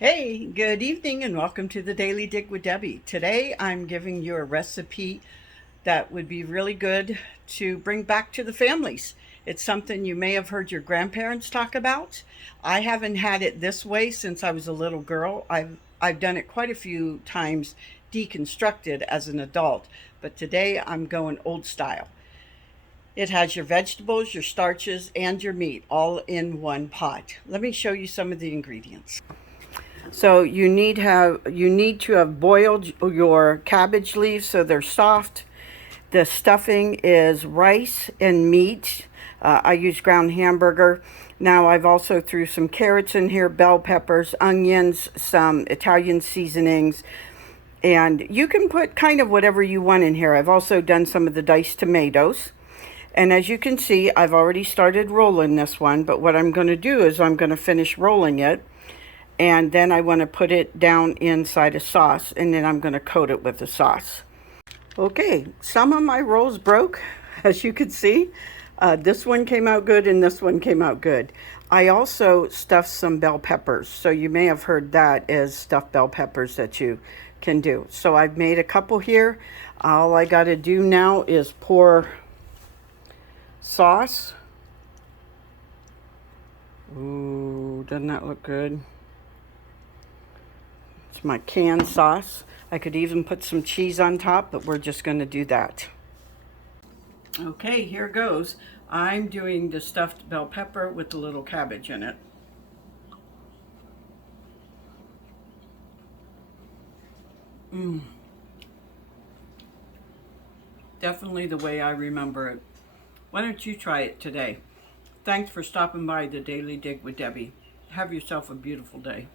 Hey, good evening and welcome to the Daily Dig with Debbie. Today I'm giving you a recipe that would be really good to bring back to the families. It's something you may have heard your grandparents talk about. I haven't had it this way since I was a little girl. I've done it quite a few times deconstructed as an adult, but today I'm going old style. It has your vegetables, your starches, and your meat all in one pot. Let me show you some of the ingredients. So you need to have boiled your cabbage leaves so they're soft. The stuffing is rice and meat. I use ground hamburger. Now I've also threw some carrots in here, bell peppers, onions, some Italian seasonings, and you can put kind of whatever you want in here. I've also done some of the diced tomatoes. And as you can see, I've already started rolling this one, but what I'm going to do is I'm going to finish rolling it, and then I want to put it down inside a sauce, and then I'm going to coat it with the sauce. Okay, some of my rolls broke, as you can see. This one came out good, and this one came out good. I also stuffed some bell peppers, so you may have heard that as stuffed bell peppers that you can do. So I've made a couple here. All I got to do now is pour sauce. Ooh, doesn't that look good? It's my canned sauce. I could even put some cheese on top, but we're just going to do that. Okay, here goes. I'm doing the stuffed bell pepper with the little cabbage in it. Definitely the way I remember it. Why don't you try it today? Thanks for stopping by the Daily Dig with Debbie. Have yourself a beautiful day.